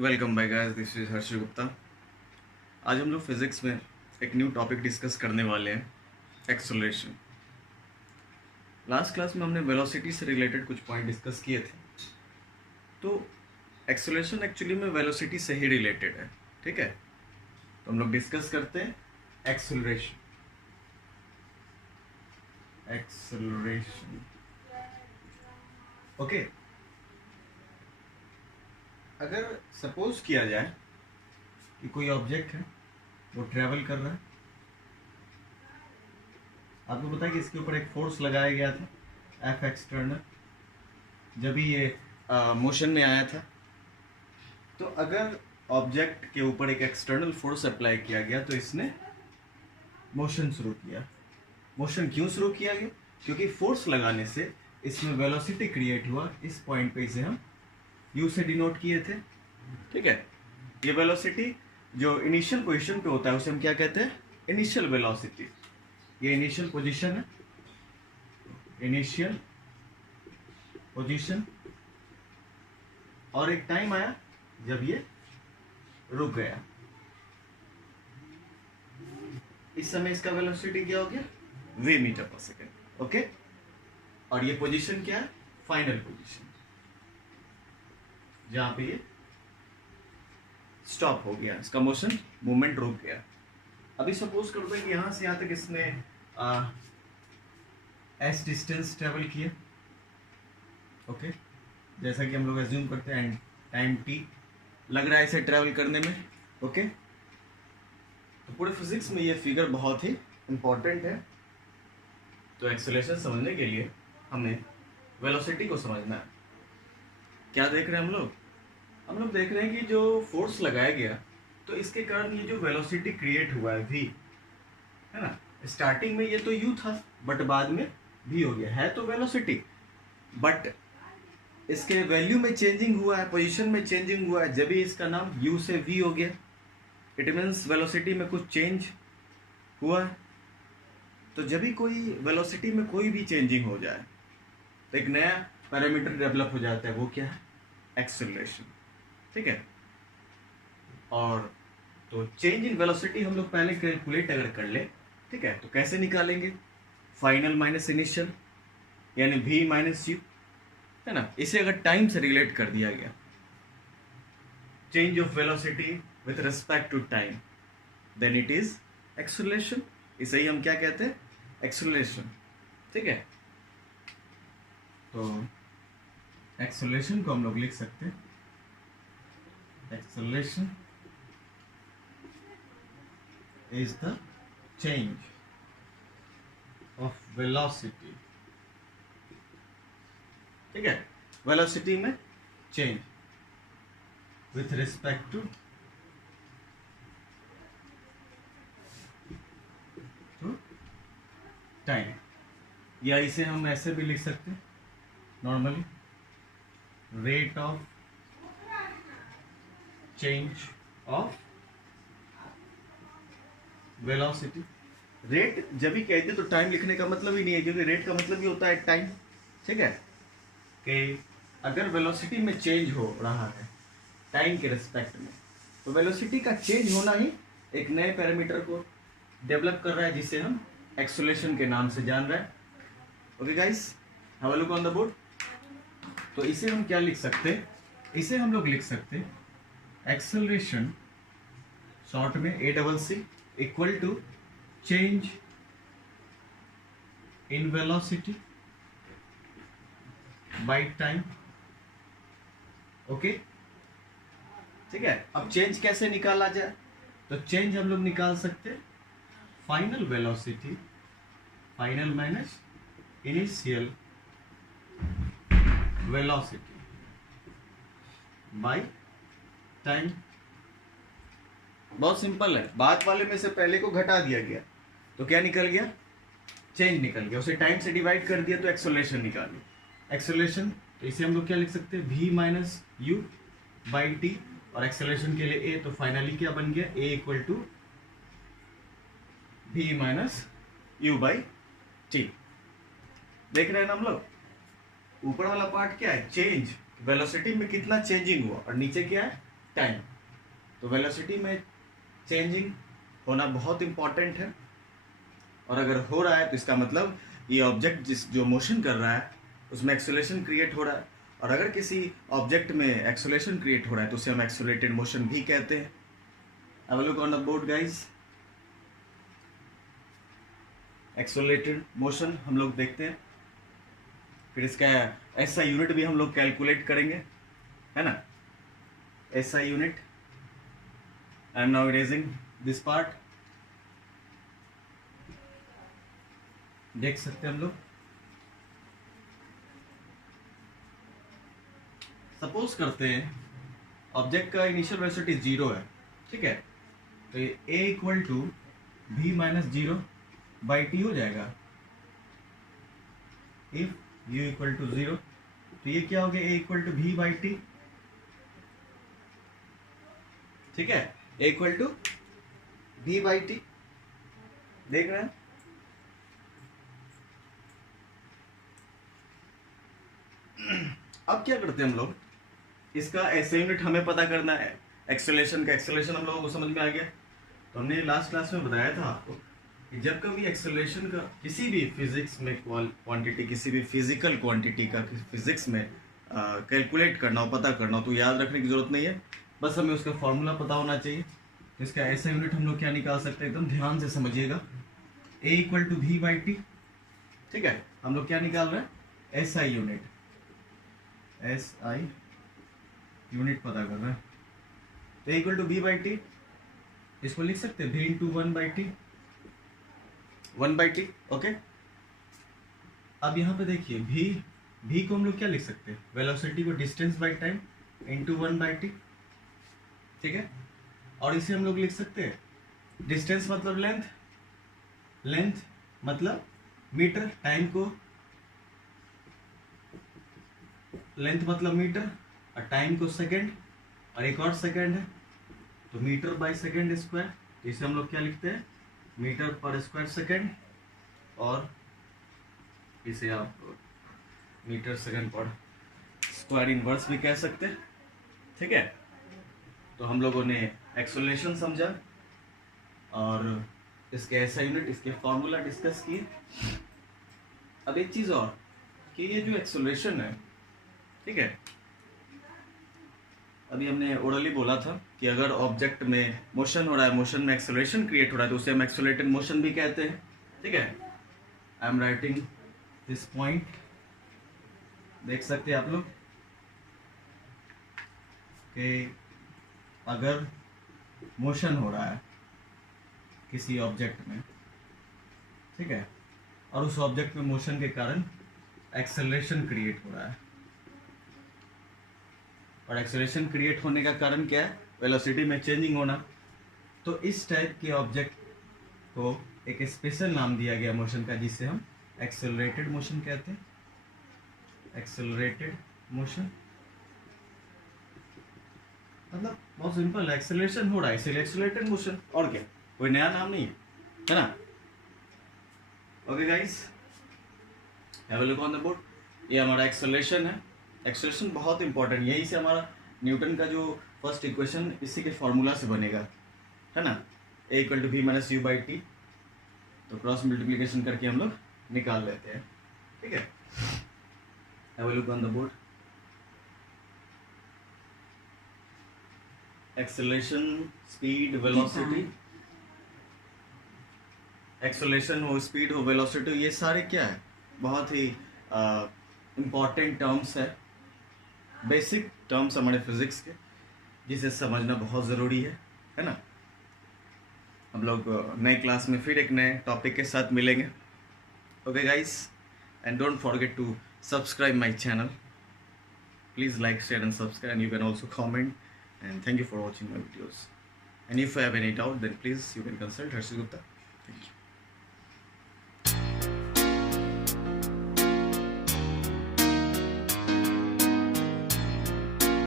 Welcome bye guys, this is Harsh Gupta. आज हम लोग फिजिक्स में एक न्यू टॉपिक डिस्कस करने वाले हैं, एक्सेलरेशन। लास्ट क्लास में हमने वेलोसिटी से रिलेटेड कुछ पॉइंट डिस्कस किए थे। तो एक्सेलरेशन एक्चुअली में वेलोसिटी से ही रिलेटेड है, ठीक है। तो हम लोग डिस्कस करते हैं एक्सेलरेशन। Acceleration okay. अगर सपोज किया जाए कि कोई ऑब्जेक्ट है, वो ट्रेवल कर रहा है। आपको पता है कि इसके ऊपर एक फोर्स लगाया गया था, एफ एक्सटर्नल, जब भी ये मोशन में आया था। तो अगर ऑब्जेक्ट के ऊपर एक एक्सटर्नल फोर्स अप्लाई किया गया तो इसने मोशन शुरू किया। मोशन क्यों शुरू किया गया? क्योंकि फोर्स लगाने से इसमें वेलोसिटी क्रिएट हुआ। इस पॉइंट पे इसे हम यू से डिनोट किए थे, ठीक है। ये वेलोसिटी जो इनिशियल पोजीशन पे होता है उसे हम क्या कहते हैं? Initial velocity. ये इनिशियल पोजीशन है, इनिशियल पोजीशन। और एक टाइम आया जब ये रुक गया। इस समय इसका वेलोसिटी क्या हो गया? v मीटर पर सेकेंड, ओके। और ये पोजीशन क्या है? फाइनल पोजीशन, जहां पे ये स्टॉप हो गया, इसका मोशन मूवमेंट रुक गया। अभी सपोज कर दो कि यहां से यहां तक इसने एस डिस्टेंस ट्रेवल किया, ओके। जैसा कि हम लोग एज्यूम करते हैं टाइम टी लग रहा है इसे ट्रेवल करने में, ओके। तो पूरे फिजिक्स में ये फिगर बहुत ही इंपॉर्टेंट है। तो एक्सेलरेशन समझने के लिए हमें वेलोसिटी को समझना है। क्या देख रहे हैं हम लोग? हम लोग देख रहे हैं कि जो फोर्स लगाया गया तो इसके कारण ये जो वेलोसिटी क्रिएट हुआ है v, है ना। स्टार्टिंग में ये तो u था बट बाद में v हो गया है, तो वेलोसिटी, बट इसके वैल्यू में चेंजिंग हुआ है, पोजीशन में चेंजिंग हुआ है, जब भी इसका नाम u से v हो गया। इट मीन्स वेलोसिटी में कुछ चेंज हुआ है। तो जब भी कोई वेलोसिटी में कोई भी चेंजिंग हो जाए तो एक नया पैरामीटर डेवलप हो जाता है, वो क्या है? एक्सेलरेशन, ठीक है। और तो चेंज इन वेलोसिटी हम लोग पहले कैलकुलेट अगर कर ले, ठीक है, तो कैसे निकालेंगे? फाइनल माइनस इनिशियल, यानी v माइनस यू, है ना। इसे अगर टाइम से रिलेट कर दिया गया, change of velocity with respect to time, then it is acceleration. इसे ही हम क्या कहते हैं? एक्सेलरेशन, ठीक है। तो एक्सेलरेशन को हम लोग लिख सकते हैं, acceleration is the change of velocity, ठीक है। वेलोसिटी में change with respect to time, या इसे हम ऐसे भी लिख सकते हैं normally, rate of change of velocity. Rate जब भी कहते हैं तो टाइम लिखने का मतलब ही नहीं है, क्योंकि रेट का मतलब ही होता है टाइम, ठीक है। कि अगर वेलोसिटी में चेंज हो रहा है टाइम के रिस्पेक्ट में, तो वेलोसिटी का चेंज होना ही एक नए पैरामीटर को डेवलप कर रहा है, जिसे हम एक्सेलरेशन के नाम से जान रहे हैं। Okay guys, have a look on the board. तो इसे हम क्या लिख सकते हैं? इसे हम लोग लिख सकते हैं एक्सेलरेशन, शॉर्ट में ACC, equal to change in velocity by time, okay, ठीक है। अब चेंज कैसे निकाला जाए? तो चेंज हम लोग निकाल सकते हैं final velocity, final minus initial velocity by time. बहुत सिंपल है, बाद वाले में से पहले को घटा दिया गया तो क्या निकल गया? चेंज निकल गया। उसे टाइम से डिवाइड कर दिया तो एक्सेलरेशन निकाली। एक्सेलरेशन, तो इसे हम लोग क्या लिख सकते हैं? v minus u by t, और एक्सेलरेशन के लिए a, तो फाइनली क्या बन गया? a equal to v minus u by t. देख रहे हैं ना हम लोग? ऊपर वाला पार्ट क्या है? चेंज, वेलोसिटी में कितना चेंजिंग हुआ, और नीचे क्या है? टाइम। तो वेलोसिटी में चेंजिंग होना बहुत इंपॉर्टेंट है, और अगर हो रहा है तो इसका मतलब ये ऑब्जेक्ट जो मोशन कर रहा है उसमें एक्सेलरेशन क्रिएट हो रहा है, और अगर किसी ऑब्जेक्ट में एक्सेलरेशन क्रिएट हो रहा है तो उसे हम एक्सेलरेटेड मोशन भी कहते हैं। अब look on the board guys, accelerated motion हम लोग देखते हैं, फिर इसका ऐसा यूनिट भी हम लोग कैलकुलेट करेंगे, है ना। ऐसा unit, I am now erasing this part, देख सकते हैं हम लोग। सपोज करते हैं ऑब्जेक्ट का इनिशियल वेलोसिटी 0 है, ठीक है, तो ये a equal to v minus 0 by t हो जाएगा। इफ u इक्वल टू 0, तो ये क्या हो गया, a equal to v by t, ठीक है, a equal to v by t, देख रहे हैं। अब क्या करते हैं हम लोग, इसका ऐसे यूनिट हमें पता करना है, एक्सेलरेशन का। एक्सेलरेशन हम लोगों को समझ में आ गया, तो हमने लास्ट क्लास में बताया था आपको कि जब कभी एक्सेलरेशन का किसी भी फिजिक्स में क्वांटिटी, किसी भी फिजिकल क्वांटिटी का फिजिक्स में कैलकुलेट करना हो, पता करना हो, तो याद रखने की जरूरत नहीं है, बस हमें उसका फॉर्मूला पता होना चाहिए। तो इसका ऐसा यूनिट हम लोग क्या निकाल सकते हैं, एकदम ध्यान से समझिएगा, a equal to v by t, ठीक है। हम लोग क्या निकाल रहे हैं, SI यूनिट, SI यूनिट पता कर रहे हैं। तो equal to b by t, इसको लिख सकते हैं v into 1 by t, 1 by t, okay. अब यहाँ पे देखिए v को हम लोग क्या लिख सकते हैं, वेलोसिटी को distance by time into 1 by t, ठीक है। और इसे हम लोग लिख सकते हैं डिस्टेंस मतलब लेंथ, लेंथ मतलब मीटर, टाइम को, लेंथ मतलब मीटर, और टाइम को सेकंड, और एक और सेकंड है तो मीटर बाय सेकंड स्क्वायर, इसे हम लोग क्या लिखते हैं, मीटर पर स्क्वायर सेकंड, और इसे आप मीटर सेकंड पर स्क्वायर इनवर्स भी कह सकते हैं, ठीक है। तो हम लोगों ने एक्सेलरेशन समझा और इसके ऐसा यूनिट, इसके फॉर्मूला डिस्कस किए। अब एक चीज और कि ये जो एक्सेलरेशन है, ठीक है, अभी हमने ओरली बोला था कि अगर ऑब्जेक्ट में मोशन हो रहा है, मोशन में एक्सेलरेशन क्रिएट हो रहा है, तो उसे हम एक्सेलरेटेड मोशन भी कहते हैं, ठीक है। I am writing this point, देख सकते हैं आप लोग कि अगर मोशन हो रहा है किसी ऑब्जेक्ट में, ठीक है, और उस ऑब्जेक्ट में मोशन के कारण एक्सेलरेशन क्रिएट हो रहा है, और एक्सेलरेशन क्रिएट होने का कारण क्या है, वेलोसिटी में चेंजिंग होना, तो इस टाइप के ऑब्जेक्ट को एक स्पेशल नाम दिया गया मोशन का, जिसे हम एक्सेलरेटेड मोशन कहते हैं, एक्सेलरेटेड मोशन। मतलब बहुत सिंपल है, एक्सेलरेशन हो रहा है इसलिए एक्सेलरेटेड मोशन, और क्या, कोई नया नाम नहीं है ना। Okay guys, have a look on the board, ये हमारा एक्सेलरेशन है। एक्सेलरेशन बहुत इंपॉर्टेंट, यही से हमारा न्यूटन का जो फर्स्ट इक्वेशन इसी के फॉर्मूला से बनेगा, है ना, a equal to v minus u by t, तो क्रॉस मल्टीप्लिकेशन करके हम लोग निकाल लेते हैं, ठीक है। Have a look on the board, acceleration, speed, velocity, acceleration हो, स्पीड हो, वेलोसिटी, ये सारे क्या है, बहुत ही इम्पॉर्टेंट टर्म्स है, बेसिक टर्म्स हमारे फिजिक्स के, जिसे समझना बहुत ज़रूरी है ना। हम लोग नए क्लास में फिर एक नए टॉपिक के साथ मिलेंगे। Okay guys, and don't forget to subscribe my channel, please like, share and subscribe, and you can also comment, and thank you for watching my videos, and if you have any doubt then please you can consult Harshit Gupta. Thank you.